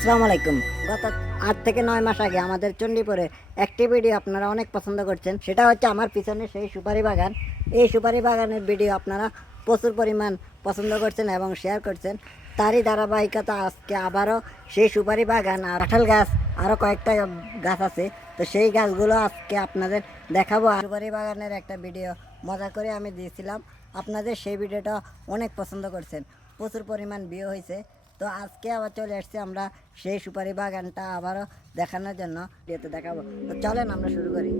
আসসালামু আলাইকুম। গত আট থেকে নয় মাস আগে আমাদের চণ্ডীপুরে একটি ভিডিও আপনারা অনেক পছন্দ করছেন। সেটা হচ্ছে আমার পিছনে সেই সুপারি বাগান। এই সুপারি বাগানের ভিডিও আপনারা প্রচুর পরিমাণ পছন্দ করছেন এবং শেয়ার করছেন। তারই ধারাবাহিকতা আজকে আবারও সেই সুপারি বাগান আর কাঁঠাল গাছ, আরও কয়েকটা গাছ আছে। তো সেই গাছগুলো আজকে আপনাদের দেখাবো। সুপারি বাগানের একটা ভিডিও মজা করে আমি দিয়েছিলাম। আপনাদের সেই ভিডিওটা অনেক পছন্দ করছেন। প্রচুর পরিমাণ বিয়ে হয়েছে। তো আজকে আবার চলে এসছি আমরা সেই সুপারি বাগানটা আবারও দেখানোর জন্য। যেতে দেখাবো। তো চলেন আমরা শুরু করি।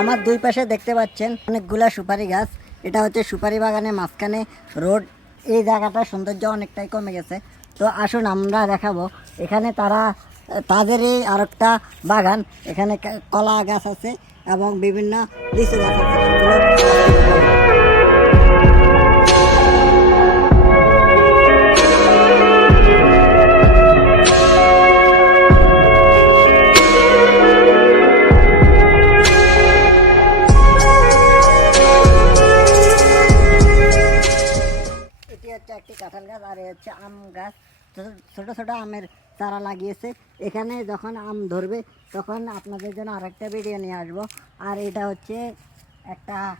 আমার দুই পাশে দেখতে পাচ্ছেন অনেকগুলা সুপারি গাছ। এটা হচ্ছে সুপারি বাগানের মাঝখানে রোড। এই জায়গাটার সৌন্দর্য অনেকটাই কমে গেছে। তো আসুন আমরা দেখাবো। এখানে তারা, তাদের এই আরেকটা বাগান। এখানে কলা গাছ আছে এবং বিভিন্ন লিচু গাছ আছে। একটি কাঁঠাল গাছ, আর হচ্ছে আম গাছ। ছোট- ছোট আমের চারা লাগিয়েছে। এখানে যখন আম ধরবে, তখন আপনাদের জন্য আরেকটা ভিডিও নিয়ে আসব। আর এটা হচ্ছে একটা